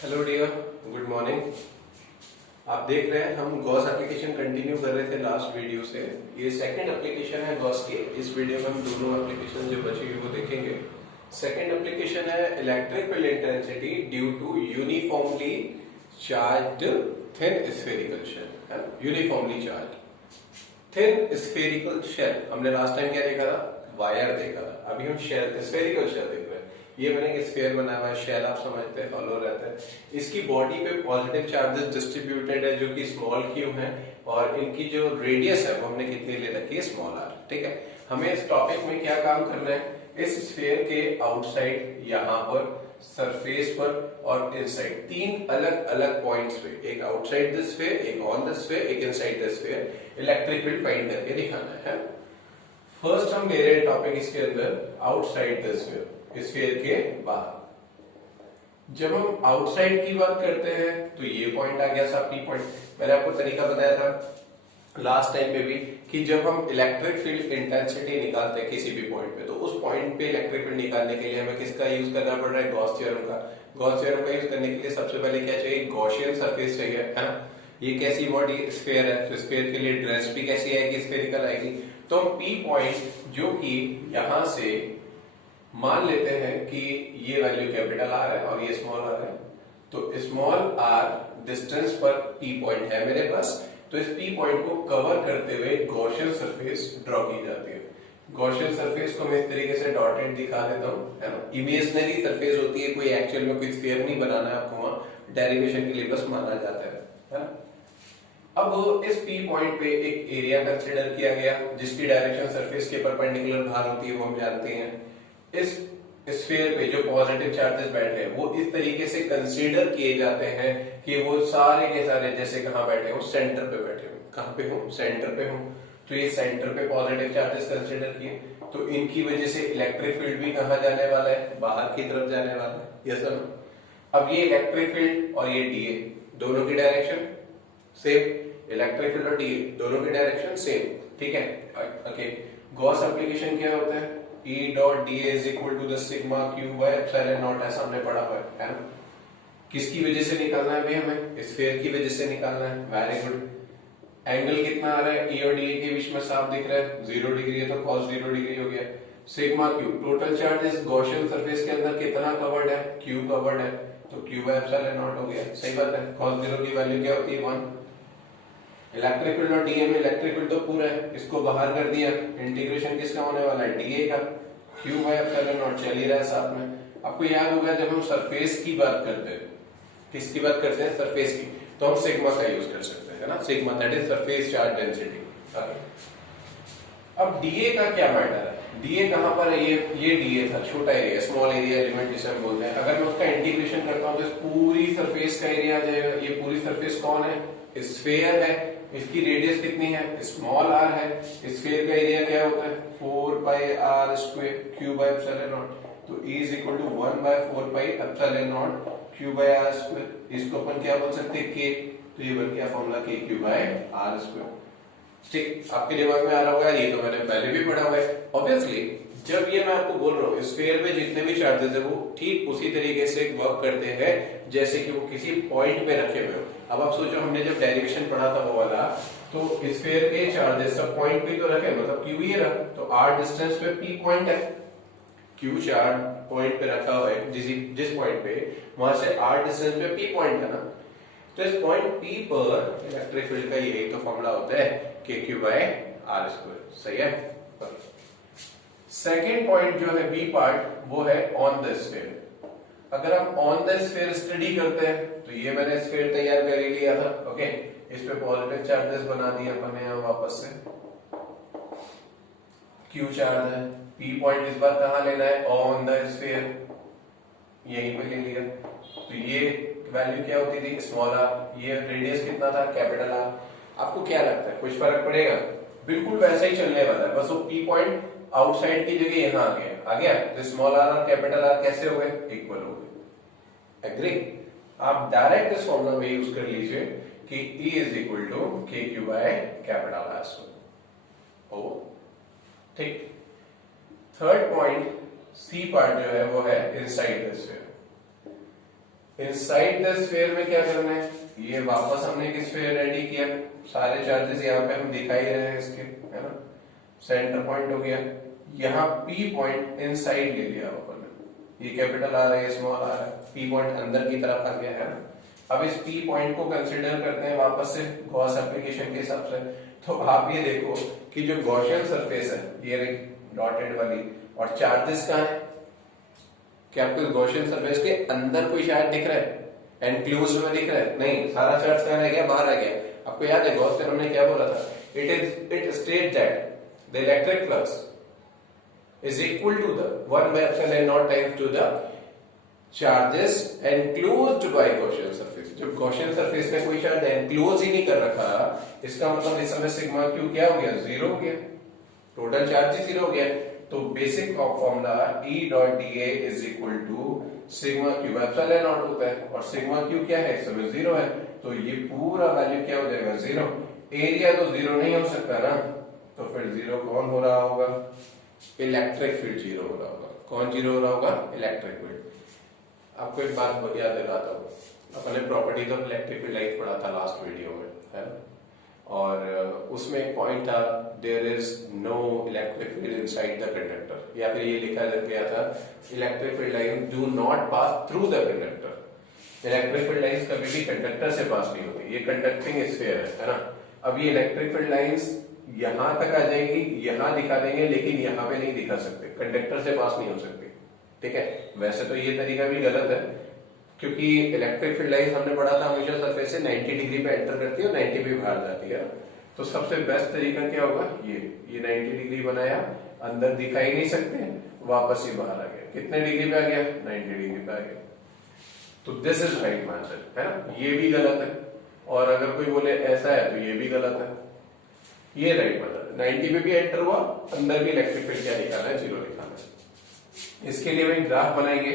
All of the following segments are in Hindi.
Hello dear, good morning. आप देख रहे हैं हम गॉस एप्लीकेशन कंटिन्यू कर रहे थे लास्ट वीडियो से। ये सेकंड एप्लीकेशन है गॉस की। इस वीडियो में हम दोनों एप्लीकेशन जो बची हुई वो देखेंगे। सेकंड एप्लीकेशन है electric field intensity due to uniformly charged thin spherical shell. है ना, uniformly charge thin spherical shell. हमने लास्ट टाइम क्या देखा था? वायर देखा था। अभी हम शेल स्फेरिकल शेल देख रहे हैं। ये मैंने एक स्फीयर बनाया हुआ है, शेल आप समझते हैं, हॉलो रहता है। इसकी बॉडी पे पॉजिटिव चार्जेस डिस्ट्रीब्यूटेड है जो कि स्मॉल क्यू है, और इनकी जो रेडियस है वो हमने कितनी ले रखी है? Small R. ठीक है, हमें इस टॉपिक में क्या काम करना है? इस स्फीयर के आउटसाइड, यहाँ पर सरफेस पर और इनसाइड, तीन अलग अलग पॉइंट्स पे, एक आउटसाइड द स्फीयर, एक ऑन द स्फीयर, एक inside the sphere, electric field find करके दिखाना है। फर्स्ट हम ले रहे हैं टॉपिक इसके अंदर आउटसाइड द स्फीयर, स्फीयर के बाहर। जब हम आउटसाइड की बात करते हैं तो ये पॉइंट आ गया सा पी पॉइंट। मैंने आपको तरीका बताया था लास्ट टाइम पे भी कि जब हम इलेक्ट्रिक फील्ड इंटेंसिटी निकालते हैं किसी भी पॉइंट पे, तो उस पॉइंट पे इलेक्ट्रिक फील्ड निकालने के लिए हमें किसका यूज करना पड़ रहा है? गॉस थ्योरम का। गॉस थ्योरम का यूज करने के लिए सबसे पहले क्या चाहिए? गॉसियन सरफेस चाहिए, है ना। ये कैसी बॉडी? स्फीयर है, तो स्फीयर के लिए ड्रेस भी कैसी आएगी? स्फेरिकल आएगी। तो हम पी पॉइंट जो कि यहां से मान लेते हैं कि ये वैल्यू कैपिटल आर है और ये स्मॉल आर है, तो स्मॉल आर डिस्टेंस पर पी पॉइंट है मेरे पास। तो इस पी पॉइंट को कवर करते हुए गॉसियन सरफेस ड्रॉ की जाती है। गॉसियन सरफेस को मैं इस तरीके से डॉटेड दिखा देता हूँ, है ना। इमेजिनरी सरफेस होती है, कोई एक्चुअल में कोई स्फीयर नहीं बनाना है आपको, वहां डेरिवेशन के लिए बस माना जाता है ना। अब इस पी पॉइंट पे एक एरिया कंसीडर किया गया जिसकी डायरेक्शन सरफेस के परपेंडिकुलर बाहर होती है, वो हम जानते हैं। इस स्फीयर पे जो पॉजिटिव चार्जेस बैठे हैं वो इस तरीके से कंसीडर किए जाते हैं कि वो सारे के सारे जैसे कहां बैठे हो? सेंटर पे बैठे हो। कहां पे हो? सेंटर पे हो। तो ये सेंटर पे पॉजिटिव चार्जेस कंसीडर किए, तो इनकी वजह से इलेक्ट्रिक फील्ड भी कहां जाने वाला है? बाहर की तरफ जाने वाला है। Yes sir. अब ये इलेक्ट्रिक फील्ड और ये डीए दोनों की डायरेक्शन सेम। इलेक्ट्रिक फील्ड और डीए दोनों की डायरेक्शन सेम। ठीक है, ओके। गॉस एप्लीकेशन क्या होता है? E dot dA is equal to the sigma q by epsilon naught, ऐसा हमने पढ़ा हुआ है ना। किसकी वजह से निकालना है भाई? हमें स्फीयर की वजह से निकालना है। Very good. एंगल कितना आ रहा है? E और DA के बीच में साफ दिख रहा है, 0 डिग्री है, तो cos 0 डिग्री हो गया। सिग्मा q टोटल चार्ज इस गॉसियन सरफेस के अंदर कितना कवर्ड है? q कवर्ड है, तो q by epsilon naught हो गया। सही बात है। cos 0 की वैल्यू क्या होती है? 1। इलेक्ट्रिक फील्ड और डीए में इलेक्ट्रिक फील्ड तो पूरा है, इसको बाहर कर दिया, इंटीग्रेशन किसका होने वाला है? डीए का। क्यू बाय एप्सिलॉन नॉट चल ही रहा है साथ में। आपको याद होगा जब हम सरफेस की बात करते हैं, किसकी बात करते हैं? सरफेस की, तो हम सिग्मा का यूज कर सकते हैं, है ना। Sigma that is surface charge density. अब डीए का क्या मैटर है? डीए कहां पर है? ये डीए था, छोटा एरिया, स्मॉल एरिया एलिमेंट जिसे हम बोलते हैं। अगर मैं उसका इंटीग्रेशन करता हूं तो इस पूरी सरफेस का एरिया आ जाएगा। ये पूरी सरफेस कौन है? स्फीयर है। इसकी रेडियस कितनी है? स्मॉल आर है। स्फीयर का एरिया क्या होता है? 4 pi R square Q by epsilon nought. तो E is equal to 1 by 4 pi epsilon nought Q by R square. इसको अपन क्या बोल सकते हैं? K। तो ये बन गया formula K Q by R square. ठीक, आपके दिमाग में आ रहा होगा, ये तो मैंने पहले भी पढ़ा हुआ है। ऑब्वियसली जब ये मैं आपको बोल रहा हूँ स्फीयर में जितने भी चार्जेस है वो ठीक उसी तरीके से वर्क करते हैं जैसे कि वो किसी पॉइंट पे रखे हुए हो। अब आप सोचो, हमने जब डेरिवेशन पढ़ा था वो वाला, तो स्फीयर के चार्जेस सब पॉइंट पे तो रखे, मतलब क्यू ही रहा, तो आर डिस्टेंस पे पी पॉइंट है। क्यू चार्ज पॉइंट पे रखा हुआ है, जिस पॉइंट पे, वहां से आर डिस्टेंस पे पी पॉइंट है ना। तो इस पॉइंट पी पर इलेक्ट्रिक फील्ड का यही तो फॉर्मूला होता है के क्यू बाय आर स्क्वायर। सही है। सेकेंड पॉइंट जो है बी पार्ट, वो है ऑन द स्फीयर। अगर हम ऑन द स्फीयर स्टडी करते हैं तो ये मैंने स्फीयर तैयार कर ही लिया था, ओके। इस पे पॉजिटिव चार्जेस बना दिए अपन ने यहां वापस से। क्यू चार्ज है, पी पॉइंट इस बार कहां लेना है? ऑन द स्फीयर, यहीं पे ले लिया। तो ये वैल्यू क्या होती थी? Small are. ये रेडियस कितना था? Capital R. आपको क्या लगता है कुछ फर्क पड़ेगा? बिल्कुल वैसा ही चलने वाला है, बस वो पी पॉइंट आउटसाइड की जगह यहां आ गया। तो स्मॉल आर और कैपिटल आर कैसे हो गए? इक्वल हो गए। एग्री? आप डायरेक्ट इस फॉर्मूला में यूज कर लीजिए कि E is equal to K Q by capital R square. ओ ठीक। थर्ड पॉइंट सी पार्ट जो है वो है inside the sphere. Inside the sphere में क्या करना है, ये वापस हमने एक स्फीयर रेडी किया, सारे चार्जेस यहाँ पे हम दिखा ही रहे हैं इसके, है ना। सेंटर पॉइंट हो गया, यहाँ पी पॉइंट इनसाइड ले लिया अपन ने, ये कैपिटल आ रहा है, स्मॉल आ रहा है, पी पॉइंट अंदर की तरफ आ गया है ना। अब इस पी पॉइंट को कंसिडर करते हैं वापस से गॉस एप्लीकेशन के हिसाब से। तो आप ये देखो कि जो गॉसियन सरफेस है, ये डॉटेड वाली, और चार्जेस कहाँ है, क्या आपको गॉसियन सरफेस के अंदर कोई चार्ज दिख रहा है, एनक्लोज में दिख रहा है? नहीं, सारा चार्ज कहाँ रह गया, बाहर आ गया। आपको याद है गॉस थ्योरम ने क्या बोला था, it state that the electric flux is equal to the 1 by epsilon naught times to the charges enclosed by Gaussian surface। जब Gaussian surface में कोई चार्ज enclose ही नहीं कर रखा, इसका मतलब इस समय सिग्मा क्यू क्या हो गया, जीरो हो गया, टोटल चार्ज ही जीरो हो गया। तो basic formula E dot D A is equal to sigma Q epsilon not होता है, और सिग्मा क्यू क्या है, इस समय जीरो है, तो ये पूरा वैल्यू क्या हो जाएगा, जीरो। एरिया तो जीरो नहीं हो सकता ना, तो फिर जीरो कौन हो रहा होगा, इलेक्ट्रिक फील्ड जीरो हो रहा होगा। कौन जीरो हो रहा होगा, इलेक्ट्रिक फील्ड। आपको एक बात याद दिलाता हूँ, अपने properties of electric field light पढ़ा था लास्ट वीडियो में, है ना। और उसमें एक पॉइंट था, there is no electric field inside the conductor, या फिर ये लिखा गया था, electric field line do not pass through the conductor. Electric field lines कभी भी कंडक्टर से पास नहीं होती, ये कंडक्टिंग स्फीयर है ना। अब ये इलेक्ट्रिक फील्ड लाइंस यहां तक आ जाएंगी, यहां दिखा देंगे, लेकिन यहां पे नहीं दिखा सकते, कंडक्टर से पास नहीं हो सकती, ठीक है। वैसे तो ये तरीका भी गलत है, क्योंकि इलेक्ट्रिक फील्ड लाइन हमने पढ़ा था हमेशा सरफेस से 90 डिग्री पे एंटर करती है और 90 पे बाहर जाती है। तो सबसे बेस्ट तरीका क्या होगा, ये 90 डिग्री बनाया, अंदर दिखा ही नहीं सकते, वापस ही बाहर आ गया, कितने डिग्री पे आ गया, 90 डिग्री पे आ गया। तो दिस इज राइट आंसर, है ना। ये भी गलत है, और अगर कोई बोले ऐसा है तो ये भी गलत है, ये राइट मतलब 90 पे भी एंटर हुआ, अंदर भी इलेक्ट्रिक फील्ड क्या निकालना है, जीरो निकालना है। इसके लिए हम ग्राफ बनाएंगे,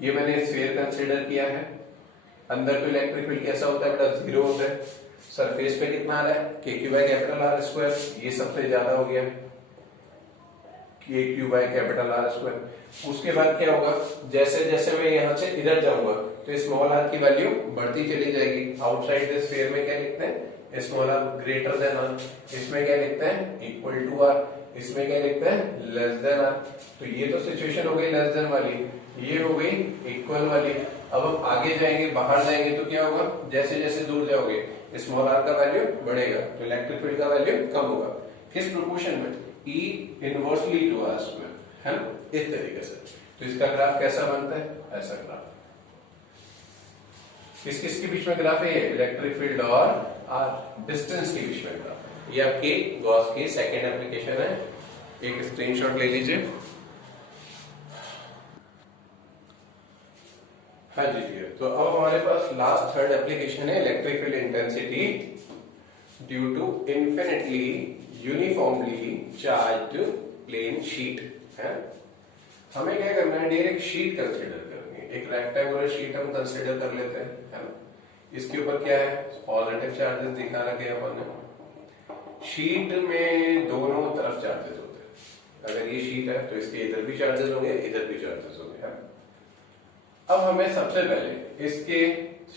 ये मैंने स्फीयर कंसीडर किया है, अंदर तो इलेक्ट्रिक फील्ड कैसा होता है बेटा, जीरो होता है। सरफेस पे कितना आ रहा है, के Q by capital R square, ये सबसे ज्यादा हो गया, के Q by capital R square. उसके बाद क्या होगा, जैसे जैसे मैं यहाँ से इधर जाऊंगा तो स्मॉल आर की वैल्यू बढ़ती चली जाएगी। आउटसाइड द स्फीयर में क्या लिखते हैं, small R greater than R, इसमें क्या लिखते हैं, इक्वल टू आर, इसमें क्या लिखते हैं, लेस देन आर। तो ये तो सिचुएशन हो गई लेस देन वाली, ये हो गई इक्वल वाली। अब हम आगे जाएंगे, बाहर जाएंगे तो क्या होगा, जैसे जैसे दूर जाओगे स्मॉल आर का वैल्यू बढ़ेगा, तो इलेक्ट्रिक फील्ड का वैल्यू कम होगा। किस प्रोपोर्शन में, E inversely to R square, है ना, इस तरीके से। तो इसका ग्राफ कैसा बनता है, ऐसा ग्राफ। किस किस के बीच में ग्राफ है, इलेक्ट्रिक फील्ड और आर डिस्टेंस के बीच में ग्राफ। ये आपकी गॉस की सेकेंड एप्लीकेशन है, एक स्क्रीनशॉट ले लीजिए। हाँ जी डियर, तो अब हमारे पास लास्ट थर्ड एप्लीकेशन है, electric field intensity due to infinitely uniformly charged plane sheet है। हमें क्या करना है, डियर एक शीट कंसीडर करनी है, एक रेक्टेंगुलर शीट हम कंसीडर कर लेते हैं, है ना। इसके ऊपर क्या है, पॉजिटिव चार्जेस दिखा रखे हैं अपन ने। शीट में दोनों तरफ चार्जेस होते हैं, अगर ये शीट है तो इसके इधर भी चार्जेस होंगे, इधर भी चार्जेस होंगे, है। अब हमें सबसे पहले इसके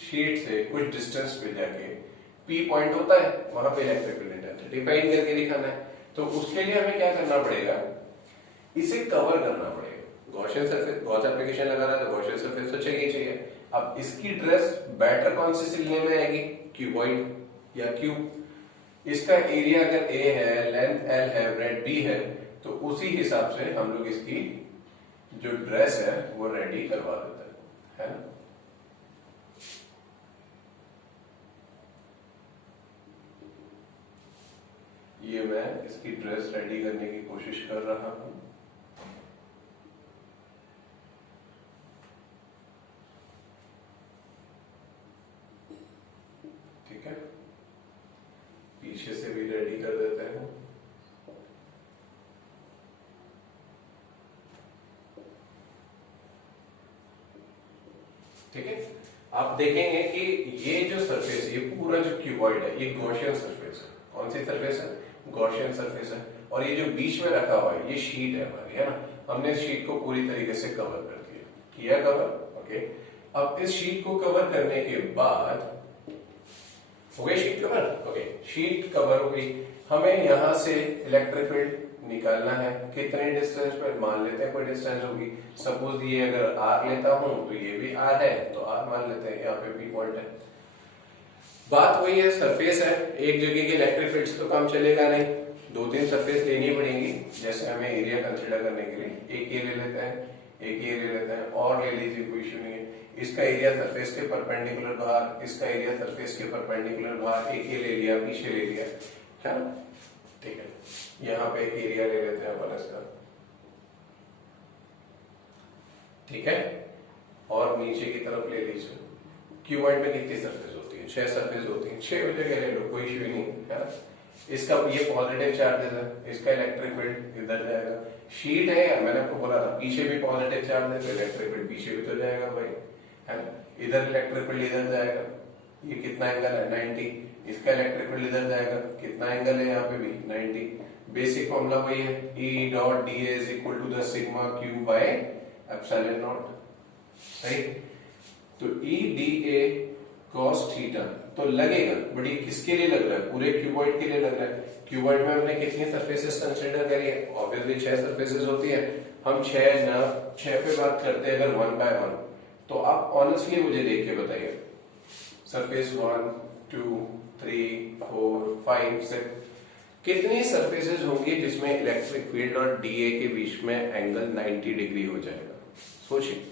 शीट से कुछ डिस्टेंस पे जाके पी पॉइंट होता है, वहां पे इलेक्ट्रिक फील्ड इंटेंसिटी फाइंड करके दिखाना है। तो उसके लिए हमें क्या करना पड़ेगा, इसे कवर करना पड़ेगा। गॉसियन सरफेस, गॉस एप्लीकेशन लगा रहा है तो गॉसियन सरफेस तो चाहिए चाहिए। अब इसकी ड्रेस बेटर कौन सी सिलने में आएगी, क्यूबॉइड या क्यूब। इसका एरिया अगर ए है, लेंथ एल है, ब्रेड बी है, तो उसी हिसाब से हम लोग इसकी जो ड्रेस है वो रेडी करवा देते हैं, है ना। ये मैं इसकी ड्रेस रेडी करने की कोशिश कर रहा हूं। ठीक है, पीछे से भी रेडी कर देते हैं। ठीक है, आप देखेंगे कि ये जो सरफेस, ये पूरा जो क्यूबॉइड है, ये गॉसियन सरफेस है। कौन सी सरफेस है, गॉसियन सरफेस है। और ये जो बीच में रखा हुआ है ये शीट है हमारी, है ना। हमने इस शीट को पूरी तरीके से कवर कर दिया, किया कवर, ओके। अब इस शीट को कवर करने के बाद हो गई sheet cover. Okay, sheet cover हो गई। हमें यहां से इलेक्ट्रिक फील्ड निकालना है। कितने डिस्टेंस पर, मान लेते हैं कोई डिस्टेंस होगी। सपोज ये अगर आर लेता हूं तो ये भी आर है, तो आर मान लेते हैं, यहाँ पे पी पॉइंट है। बात वही है, सरफेस है, एक जगह के इलेक्ट्रिक फील्ड से तो काम चलेगा नहीं, 2-3 सरफेस लेनी पड़ेंगी। जैसे हमें एरिया कंसिडर करने के लिए एक ये ले लेते हैं, एक ये ले लेते हैं, और ले लीजिए, कोई इशू नहीं है। इसका एरिया सरफेस के परपेंडिकुलर बाहर, इसका एरिया सरफेस के परपेंडिकुलर बाहर, एक ये ले लिया, पीछे ले लिया, है ना। ठीक है, यहाँ पे एक एरिया ले लेते हैं अपन इसका, ठीक है। और नीचे की तरफ ले लीजिए। क्यूबॉइड में कितनी सरफेस होती है? 6 सरफेस होती है, 6 जगह ले लो, कोई इशू नहीं है ना। इसका ये पॉजिटिव चार्जेस है, इसका इलेक्ट्रिक फील्ड इधर जाएगा। शीट है यार, मैंने आपको बोला था पीछे भी पॉजिटिव चार्ज है, तो इलेक्ट्रिक फील्ड पीछे भी तो जाएगा भाई, है ना। इधर इलेक्ट्रिक फील्ड इधर जाएगा, ये कितना एंगल है 90, इसका इलेक्ट्रिक फील्ड इधर जाएगा, कितना एंगल है यहाँ पे भी 90। बेसिक फॉर्मूला वही है, E dot dA is equal to the sigma Q by epsilon not, सही। तो E dA cos थीटा तो लगेगा, बट ये किसके लिए लग रहा है? पूरे क्यूबॉइड के लिए लग रहा है। क्यूबॉइड में हमने कितनी सरफेसेस कंसीडर करी है? ऑब्वियसली 6 सरफेसेस होती है। हम 6 पे बात करते हैं अगर 1 बाय 1, तो आप ऑनेस्टली मुझे देख के बताइए, सरफेस 1 2 3 4 5 6 कितनी सरफेसेस होंगी जिसमें इलेक्ट्रिक फील्ड और डीए के बीच में एंगल 90 डिग्री हो जाएगा? सोचिए,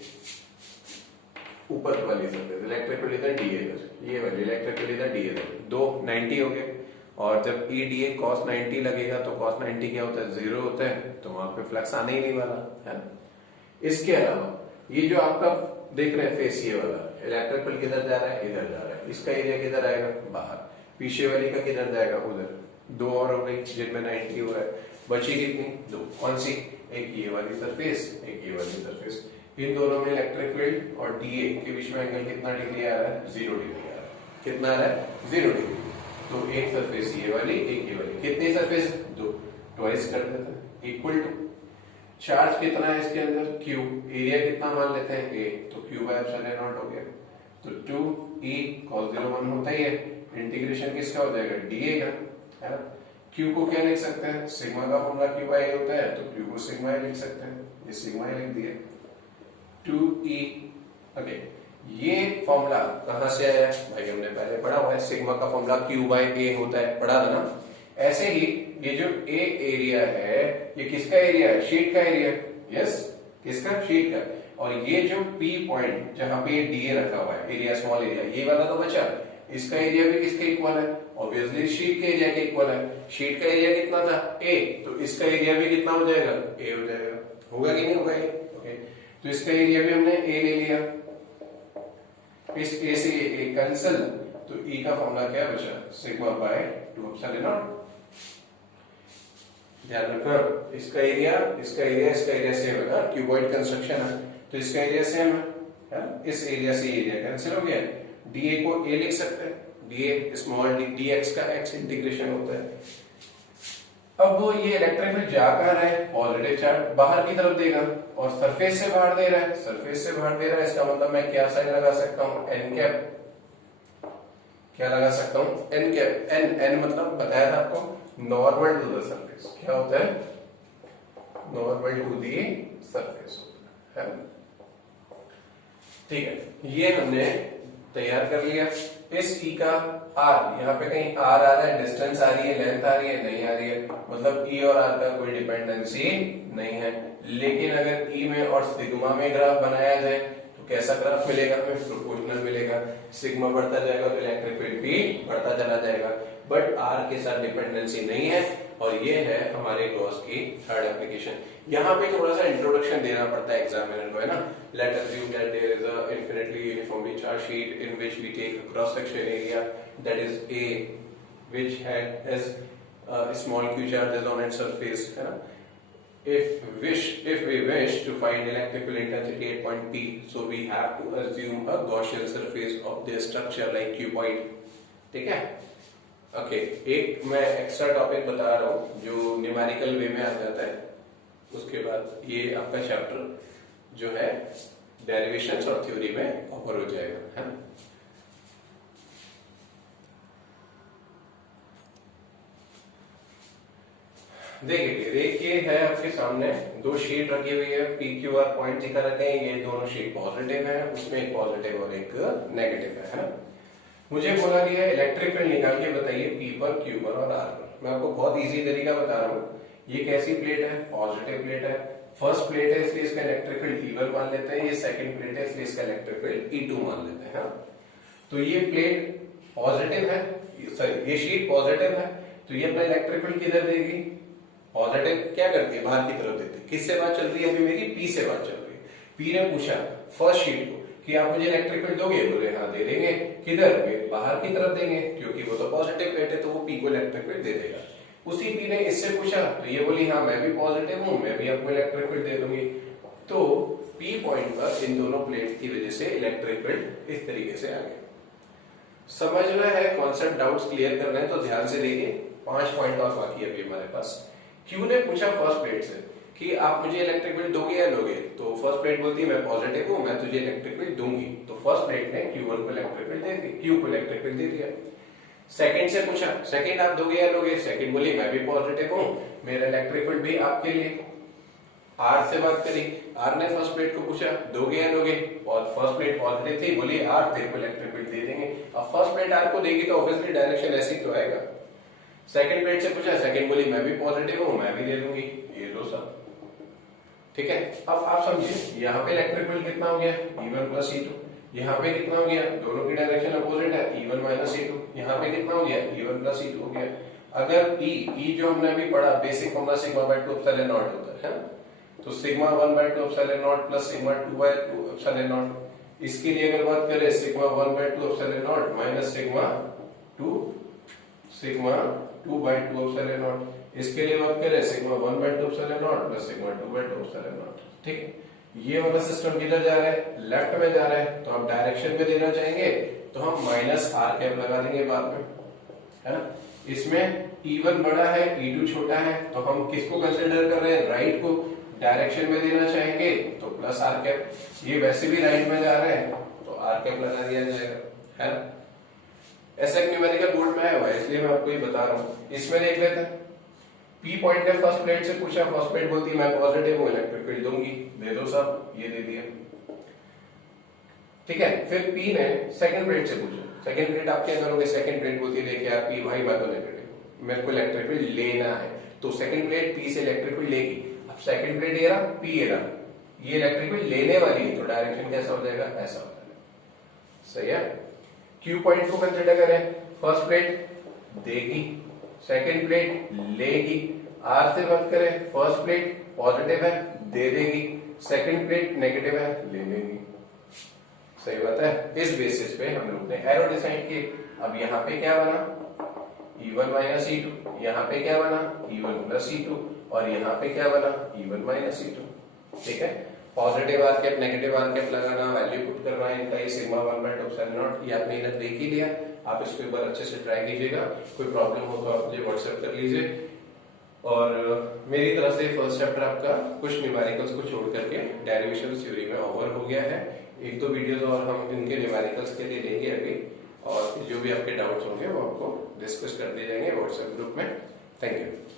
ऊपर वाली सरफेस इलेक्ट्रिक फील्ड इधर, डीए इधर, ये वाली इलेक्ट्रिक फील्ड इधर, डीए इधर, दो 90 हो गए। और जब ई डीए cos 90 लगेगा तो cos 90 क्या होता है? 0 होता है, तो वहां पे फ्लक्स आने ही नहीं वाला है। इसके अलावा ये जो आपका देख रहे हैं फेस, ये वाला इलेक्ट्रिक फील्ड किधर जा रहा है? इधर जा रहा है। इसका एरिया किधर आएगा? बाहर। पीछे वाली का किधर जाएगा? उधर। दो और हो गई जिनमें 90 हो रहा है, बची कितनी? दो। कौन सी? एक ये वाली सरफेस, एक ये वाली सरफेस। इन दोनों में इलेक्ट्रिक फील्ड और डीए के बीच में एंगल कितना डिग्री आ रहा है? 0 डिग्री आ रहा है। कितना आ रहा है? 0 डिग्री। तो एक सरफेस ये वाली, एक ये वाली, कितनी सरफेस? दो। ट्वाइस कर देते हैं, इक्वल टू चार्ज कितना है इसके अंदर? क्यू। एरिया कितना मान लेते हैं? ए, तो क्यू बाय एप्सिलॉन नॉट हो गया। तो 2e cos 0 1 होता ही है। इंटीग्रेशन किसका हो जाएगा? डीए का, है ना। क्यू को क्या लिख सकते हैं? सिग्मा का फॉर्मूला क्यू बाय ए होता है, तो क्यू को सिग्मा ए लिख सकते हैं। ये सिग्मा ए लिख दिया। 2e, ओके, ये फॉर्मूला कहां से आया भाई? हमने पहले पढ़ा हुआ है, सिग्मा का फॉर्मूला क्यू बाय ए होता है, पढ़ा था ना। ऐसे ही ये जो ए एरिया है, ये किसका एरिया है? शीट का एरिया। यस, किसका? शीट का। और ये जो पी पॉइंट जहां पे डीए रखा हुआ है, एरिया स्मॉल एरिया, ये वाला तो बचा, इसका एरिया भी किसके इक्वल है? ऑब्वियसली शीट के एरिया के इक्वल है। शीट का एरिया कितना था? ए, तो इसका एरिया भी कितना हो जाएगा? ए हो जाएगा। होगा कि नहीं होगा ये? ओके, तो इसका एरिया भी हमने ए ले लिया। इस ए से ए कैंसिल, तो ई का फॉर्मूला क्या बचा? Sigma by 2 epsilon not. ध्यान रखना, इसका एरिया, इसका एरिया, इसका एरिया सेम है ना, क्यूबॉइड कंस्ट्रक्शन है, तो इसका एरिया सेम है। इस एरिया से एरिया कैंसिल हो गया। डीए को ए लिख सकते हैं, डीए स्मॉल डी, डीएक्स का एक्स इंटीग्रेशन होता है। अब वो ये इलेक्ट्रिक फील्ड जा कहां रहा है? पॉजिटिव चार्ज बाहर की तरफ देगा, और सरफेस से बाहर दे रहा है, सरफेस से बाहर दे रहा है। इसका मतलब मैं क्या साइन लगा सकता हूं? N cap. क्या लगा सकता हूं? N cap. एन, एन मतलब बताया था आपको, नॉर्मल टू द सरफेस। क्या होता है? नॉर्मल टू दी सरफेस होता है। ठीक है, ये हमने तैयार कर लिया। इस ई का आर, यहाँ पे कहीं आर आ रहा है, डिस्टेंस आ रही है, लेंथ आ रही है, नहीं आ रही है, मतलब ई और आर का कोई डिपेंडेंसी नहीं है। लेकिन अगर ई में और सिग्मा में ग्राफ बनाया जाए तो कैसा ग्राफ मिलेगा? हमें प्रोपोर्शनल मिलेगा। सिग्मा बढ़ता जाएगा तो इलेक्ट्रिक फील्ड भी बढ़ता चला जाएगा, बट आर के साथ डिपेंडेंसी नहीं है। और ये है हमारे गॉस की थर्ड एप्लीकेशन। यहाँ पे थोड़ा सा इंट्रोडक्शन देना पड़ता है एग्जामिनर को, है ना। Let us assume that there is a infinitely uniformly charged sheet in which we take a cross section area that is A, which has small q charges on its surface, है ना। If we wish to find electrical intensity at point P, so we have to assume a Gaussian surface of the structure like cuboid, ठीक है। ओके, एक मैं एक्स्ट्रा टॉपिक बता रहा हूँ जो न्यूमेरिकल वे में आ जाता है। उसके बाद ये आपका चैप्टर जो है डेरिवेशंस और थ्योरी में कवर हो जाएगा, है ना। देखिए है आपके सामने दो शीट रखी हुई है, पी क्यू आर पॉइंट दिखा रखे हैं, ये दोनों शीट पॉजिटिव है, उसमें एक पॉजिटिव और एक नेगेटिव है ना। मुझे बोला गया है इलेक्ट्रिक फील्ड निकाल के बताइए पी पर, क्यू पर और आर पर। मैं आपको बहुत इजी तरीका बता रहा हूँ। ये कैसी प्लेट है? पॉजिटिव प्लेट है। फर्स्ट प्लेट है इसलिए इसका इलेक्ट्रिक फील्ड E1 मान लेते हैं, ये सेकंड प्लेट है इसलिए इसका इलेक्ट्रिक फील्ड E2 मान लेते हैं। तो ये प्लेट पॉजिटिव है, सॉरी ये शीट पॉजिटिव है, तो ये अपना इलेक्ट्रिक फील्ड किधर देगी? पॉजिटिव क्या करती है? बाहर की तरफ देती है। किससे बात चल रही है? अभी मेरी पी से बात चल रही है। पी ने पूछा फर्स्ट शीट को कि आप मुझे इलेक्ट्रिक फील्ड दोगे? बोले हाँ दे देंगे। किधर? बाहर की तरफ देंगे, क्योंकि वो तो पॉजिटिव प्लेट है तो वो पी को इलेक्ट्रिक फील्ड दे देगा। उसी पी ने इससे पूछा तो ये बोली हाँ मैं भी पॉजिटिव हूँ, मैं भी आपको इलेक्ट्रिक फील्ड दे दूंगी। तो पी पॉइंट पर इन दोनों प्लेट की वजह से इलेक्ट्रिक फील्ड इस तरीके से आ गया। समझना है, कॉन्सेप्ट डाउट्स क्लियर करना है तो ध्यान से देखिए। 5 पॉइंट और बाकी है अभी हमारे पास। क्यू ने पूछा फर्स्ट प्लेट से कि आप मुझे इलेक्ट्रिक फील्ड दोगे या लोगे? तो फर्स्ट प्लेट बोलती है मैं पॉजिटिव हूं, मैं तुझे इलेक्ट्रिक फील्ड दूंगी। तो फर्स्ट प्लेट ने Q1 को इलेक्ट्रिक फील्ड दे दी, Q को इलेक्ट्रिक फील्ड दे दिया। सेकंड से पूछा, सेकंड आप दोगे या लोगे? सेकंड बोली मैं भी पॉजिटिव हूं, मेरा इलेक्ट्रिक फील्ड भी आपके लिए। आर से बात करी, आर ने फर्स्ट प्लेट को पूछा दोगे या लोगे? और फर्स्ट प्लेट पॉजिटिव थी, बोली आर तेरे को इलेक्ट्रिक फील्ड दे देंगे। अब फर्स्ट प्लेट आर को देगी तो ऑब्वियसली डायरेक्शन ऐसी तो आएगा। सेकंड प्लेट से पूछा, सेकंड बोली मैं भी पॉजिटिव हूं, मैं भी दे दूंगी। ये दो सब ठीक है। अब आप समझिए यहाँ पे इलेक्ट्रिक फील्ड कितना हो गया? E1 plus E2। यहाँ पे कितना हो गया? दोनों की डायरेक्शन अपोजिट है, E1 माइनस E2। यहाँ पे कितना हो गया? E1 प्लस E2 हो गया। अगर E जो हमने अभी पढ़ा basic formula sigma by 2 epsilon not होता है, तो sigma 1 by 2 epsilon not plus sigma 2 by 2 epsilon not. इसके लिए अगर बात करें sigma 1 by 2 epsilon not minus sigma 2 by 2 epsilon not. इसके लिए बात करें sigma 1 by 2 epsilon not plus sigma 2 by 2 epsilon not. ठीक है, ये वाला सिस्टम किधर जा रहा है? लेफ्ट में जा रहा है। तो आप डायरेक्शन में देना चाहेंगे तो हम माइनस आर कैप लगा देंगे बाद में, है ना। इसमें E1 बड़ा है, E2 छोटा है, तो हम किसको कंसीडर कर रहे हैं? राइट को। डायरेक्शन में देना चाहेंगे तो प्लस आर कैप। ये वैसे भी राइट में जा रहे हैं तो आर कैप लगा दिया जाएगा, है ना। ऐसा एक न्यूमेरिकल बोर्ड में आया हुआ है इसलिए मैं आपको ये बता रहा हूँ। इसमें देख लेते हैं, पी पॉइंट ने फर्स्ट प्लेट से पूछा, फर्स्ट प्लेट बोलती है मैं पॉजिटिव हूं, इलेक्ट्रिक फील्ड दूंगी, दे दो सब, ये दे दिया। ठीक है, फिर पी ने सेकंड प्लेट से पूछा, सेकंड प्लेट आप क्या करोगे? सेकंड प्लेट बोलती है देखिए यार पी भाई बात तो नेगेटिव, मेरे को इलेक्ट्रिक फील्ड लेना है, तो सेकंड प्लेट पी से इलेक्ट्रिक फील्ड लेगी। अब सेकंड प्लेट ये रहा, पी ये रहा, ये इलेक्ट्रिक फील्ड लेने वाली है, तो डायरेक्शन कैसा हो जाएगा? ऐसा हो जाएगा। सही है। क्यू पॉइंट को कंसीडर करें, फर्स्ट प्लेट देगी, सेकंड प्लेट लेगी। आर से बात करें, फर्स्ट प्लेट पॉजिटिव है, दे देगी, सेकंड प्लेट नेगेटिव है, ले लेगी। सही बात है। इस बेसिस पे हम लोग ने एरो डिसाइड किए। अब यहाँ पे क्या बना? E1 माइनस E2, यहाँ पे क्या बना? E1 प्लस E2, और यहाँ पे क्या बना? E1 minus E2। ठीक है, positive R cap negative R cap लगाना, वैल्यू पुट करना है इनका, ये सिग्मा 1 बाय 2 एप्सिलॉन नॉट, ये आपने इधर देख ही लिया। आप इसको एक बार अच्छे से ट्राई कीजिएगा, कोई प्रॉब्लम हो तो आप मुझे व्हाट्सएप कर लीजिए। और मेरी तरफ से फर्स्ट चैप्टर आपका कुछ न्यूमेरिकल्स को छोड़ करके डेरिवेशन थ्योरी में ओवर हो गया है। एक दो वीडियोस और हम इनके न्यूमेरिकल्स के लिए लेंगे अभी, और जो भी आपके डाउट्स होंगे वो आपको डिस्कस कर दिए जाएंगे व्हाट्सएप ग्रुप में। Thank you.